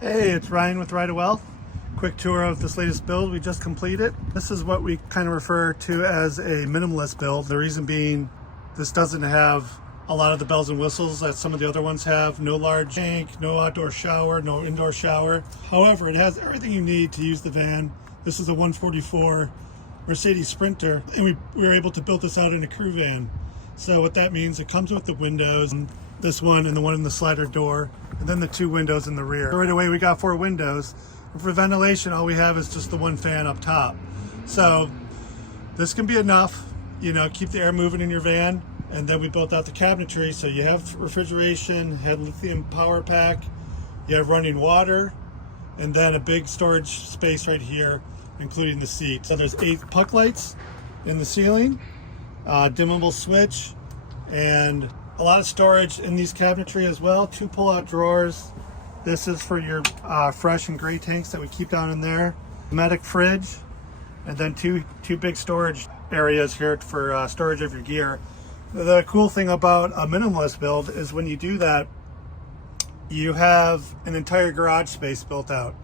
Hey, it's Ryan with Rydawell. Quick tour of this latest build we just completed. This is what we kind of refer to as a minimalist build. The reason being, this doesn't have a lot of the bells and whistles that some of the other ones have. No large tank, no outdoor shower, no indoor shower. However, it has everything you need to use the van. This is a 144 Mercedes Sprinter, and we were able to build this out in a crew van. So what that means, it comes with the windows, this one and the one in the slider door, and then the two windows in the rear. Right away we got 4 windows. And for ventilation, all we have is just the one fan up top. So this can be enough, keep the air moving in your van. And then we built out the cabinetry, so you have refrigeration, had lithium power pack, you have running water, and then a big storage space right here, including the seat. So there's 8 puck lights in the ceiling, dimmable switch, and a lot of storage in these cabinetry as well. 2 pull-out drawers. This is for your fresh and gray tanks that we keep down in there. Medic fridge, and then two big storage areas here for storage of your gear. The cool thing about a minimalist build is when you do that, you have an entire garage space built out.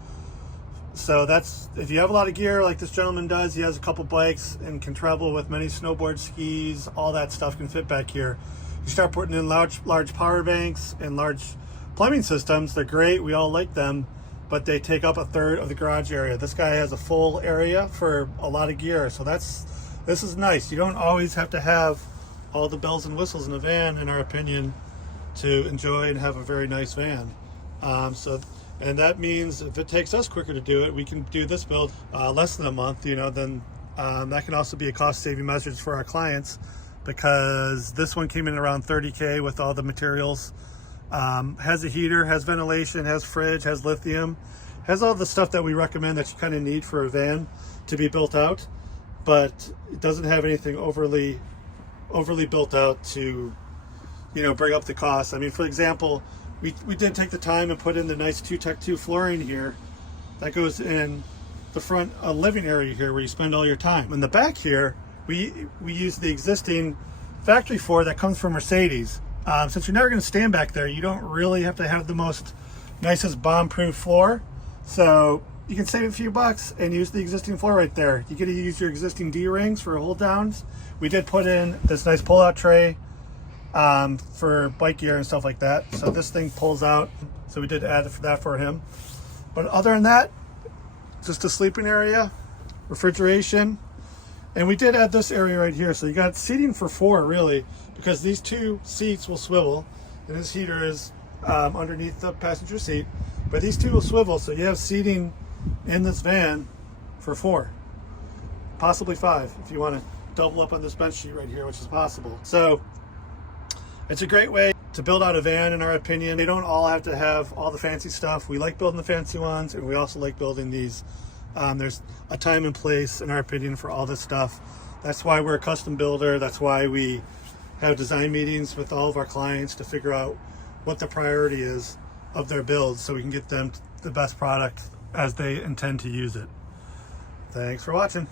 So that's, if you have a lot of gear like this gentleman does, he has a couple bikes and can travel with many snowboard, skis, all that stuff can fit back here. You start putting in large power banks and large plumbing systems. They're great, we all like them, but they take up 1/3 of the garage area. This guy has a full area for a lot of gear, so this is nice. You don't always have to have all the bells and whistles in a van, in our opinion, to enjoy and have a very nice van. And that means if it takes us quicker to do it, we can do this build less than a month. Then that can also be a cost-saving measure for our clients, because this one came in around $30K with all the materials. Has a heater, has ventilation, has fridge, has lithium, has all the stuff that we recommend that you kind of need for a van to be built out, but it doesn't have anything overly built out to bring up the cost. I mean, for example, we did take the time and put in the nice 2Tech2 flooring here that goes in the front living area here where you spend all your time. In the back here, we use the existing factory floor that comes from Mercedes. Since you're never going to stand back there, you don't really have to have the nicest bomb-proof floor, so you can save a few bucks and use the existing floor right there. You get to use your existing D-rings for hold downs. We did put in this nice pull-out tray for bike gear and stuff like that, so this thing pulls out, so we did add that for him. But other than that, just a sleeping area, refrigeration, and we did add this area right here, so you got seating for 4 really, because these 2 seats will swivel, and this heater is underneath the passenger seat, but these 2 will swivel, so you have seating in this van for 4, possibly 5 if you want to double up on this bench seat right here, which is possible. So it's a great way to build out a van, in our opinion. They don't all have to have all the fancy stuff. We like building the fancy ones, and we also like building these. There's a time and place, in our opinion, for all this stuff. That's why we're a custom builder. That's why we have design meetings with all of our clients to figure out what the priority is of their builds, so we can get them the best product as they intend to use it. Thanks for watching.